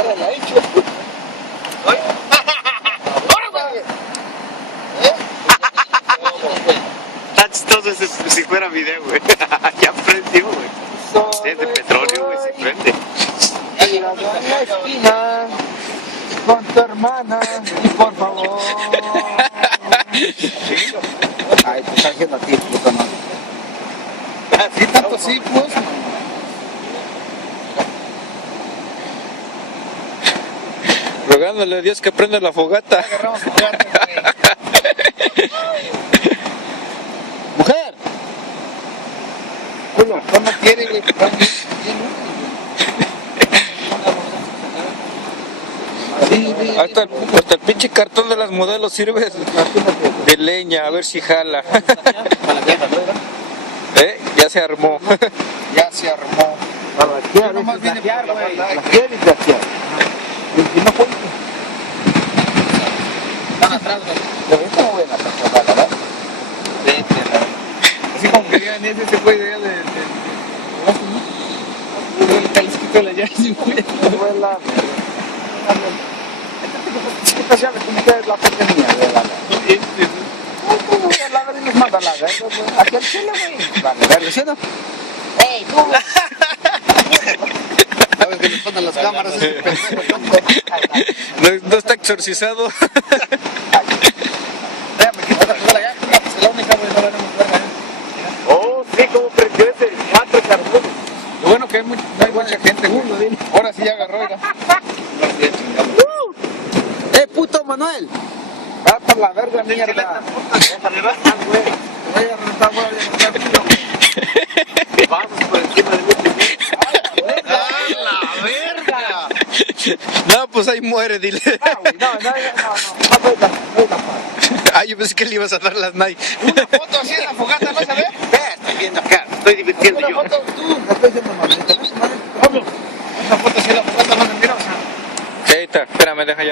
ahora la he hecho. Está chistoso si fuera video, güey. Ya prendió, güey. Es de petróleo, güey, se prende. En la esquina con tu hermana, por favor. Ay, te está haciendo a ti, puto, no. Sí, tanto sí, pues. Rogándole a Dios que prenda la fogata. Agarramos fogata, güey. Mujer. Culo, No quiere, güey. Hasta el pinche cartón de las modelos sirve de leña, a ver si jala. Ya se armó. Ya se armó. Yo nomás vine por la güey. verdad. La quiere desgraciar. Y si no cuenta. Están atrás, güey. Pero esta no voy a la verdad. Así como que ya en ese fue de allá de el calisquito de la llave, güey. Abuela, esta llave como que es la pequeña de la la verga nos manda la verga, güey. Aquí al cielo, güey. Vale, verga, ¿sí o no? ¡Ey, tú! Sabes que nos ponen las cámaras, ese pendejo. No está exorcizado. Ya, me quito la pistola ya. Pues la única, güey, no la tenemos verga, Oh, sí, como prendió ese 4 carbones. Lo bueno que no hay mucha gente, güey. Ahora sí ya agarró, ya. Puto Manuel. Va por la verga, mierda. Voy a rentar, güey, Vamos por encima de mí. ¡Ah, la verga! No, pues ahí muere, dile. No. Ah, yo pensé que le ibas a dar las Nike. Una foto así en la fogata, ¿no sabes? Estoy viendo acá, estoy divirtiendo Una yo. foto tú. La estoy diciendo mamita, ¿no? Pablo, una foto así en la fogata, no me miras. Sí, ahí está. Espérame, deja ya.